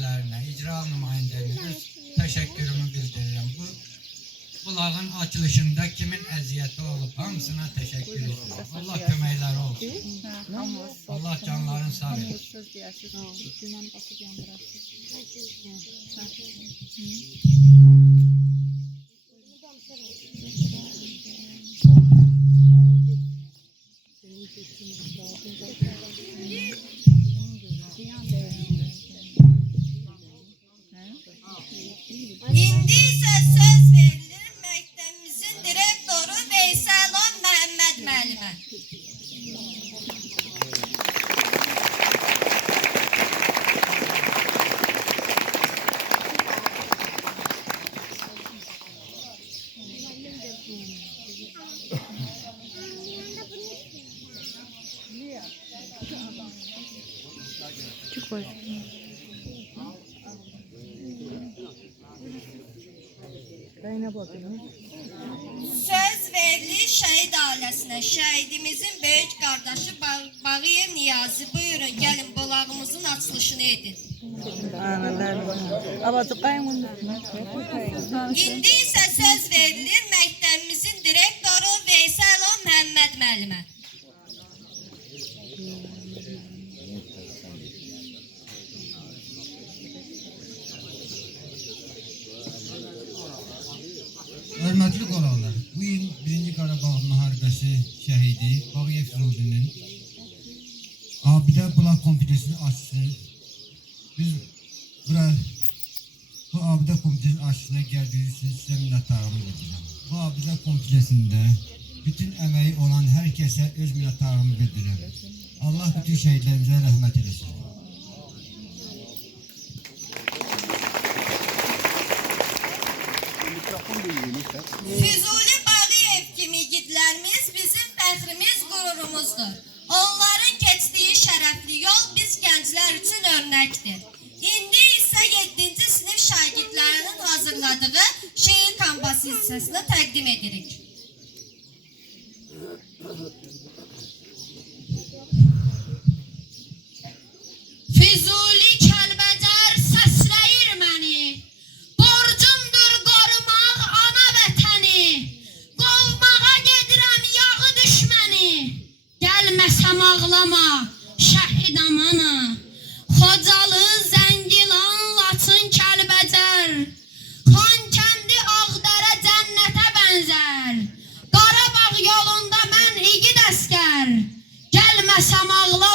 nümayəndələrinə, icra nümayəndələrinə öz təşəkkürümü bildirirəm. Bu bulağın açılışında kimin əziyyəti olub, hamısına təşəkkür edirəm. Allah köməkləri olsun. Allah canlarını sağ etsin. İndi isə söz verilir məktəbimizin direktoru Veysəlon Məhəmməd müəllimə. Söz verilir şəhid ailəsinə, şəhidimizin böyük qardaşı Bağıyev Niyazi. Buyurun, gəlin bulağımızın açılışını edin. İndi isə söz verilir məktəbimizin direktoru Veysəlon Məhəmməd müəllimə. Hörmətli qonaqlar, bu il 1-ci Qarabağ müharibəsi şəhidi Bağıyev Füzulinin abidə bulaq kompleksini açdı. Biz bu abidə kompleksinin açısına gəldiyiniz üçün sizə minnətdarlıq edirəm. Bu abidə kompleksində bütün əməyi olan hər kəsə öz minnətdarlığımı bildirirəm. Allah bütün şəhidlərimizə rəhmət eləsin. Füzuli Bağıyev kimi igidlərimiz bizim fəxrimiz, qürurumuzdur. Onların keçdiyi şərəfli yol biz gənclər üçün örnəkdir. İndi isə 7-ci sinif şagirdlərinin hazırladığı şeir kompozisiyasını təqdim edirik. Füzuli Kəlbəcər səsləyir məni, borcumdur qorumaq ana vətəni, qovmağa gedirəm yağı düşməni, gəlməsəm ağlama şəhid amanı, Xocalı, Zəngilan, Laçın, Kəlbəcər, Xankəndi, Ağdərə cənnətə bənzər, Qarabağ yolunda mən igid əskər, gəlməsəm ağlama